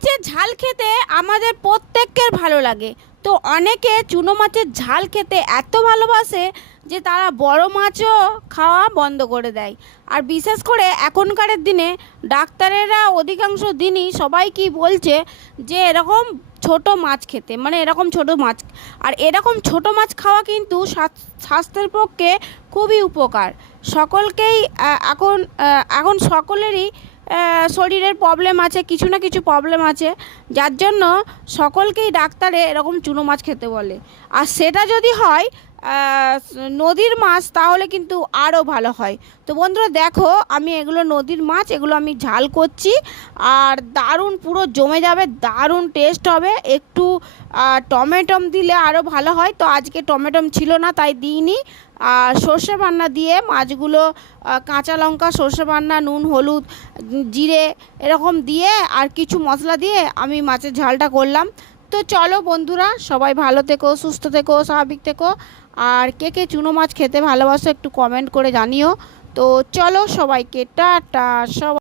মাছের ঝাল খেতে আমাদের প্রত্যেকের ভালো লাগে। তো অনেকে চুনো মাছের ঝাল খেতে এত ভালোবাসে যে তারা বড় মাছও খাওয়া বন্ধ করে দেয়। আর বিশেষ করে এখনকার দিনে ডাক্তারেরা অধিকাংশ দিনই সবাইকেই বলছে যে এরকম ছোট মাছ খেতে, মানে এরকম ছোট মাছ। আর এরকম ছোট মাছ খাওয়া কিন্তু স্বাস্থ্যের পক্ষে খুবই উপকার। সকলকেই এখন সকলেরই শরীরের প্রবলেম আছে, কিছু না কিছু প্রবলেম আছে, যার জন্য সকলকেই ডাক্তারে এরকম চুনো মাছ খেতে বলে। আর সেটা যদি হয় নদীর মাছ, তাহলে কিন্তু আরও ভালো হয়। তো বন্ধুরা দেখো, আমি এগুলো নদীর মাছ, এগুলো আমি ঝাল করছি। আর দারুণ পুরো জমে যাবে, দারুণ টেস্ট হবে। একটু টমেটম দিলে আরও ভালো হয়, তো আজকে টমেটম ছিল না তাই দিইনি। আর সর্ষে বান্না দিয়ে মাছগুলো, কাঁচা লঙ্কা, সর্ষে বান্না, নুন, হলুদ, জিরে এরকম দিয়ে আর কিছু মশলা দিয়ে আমি মাছের ঝালটা করলাম। তো চলো বন্ধুরা, সবাই ভালো থেকো, সুস্থ থেকো, স্বাভাবিক থেকো। আর কে কে চুনো মাছ খেতে ভালোবাসো একটু কমেন্ট করে জানিও। তো চলো সবাইকে টাটা। সবাই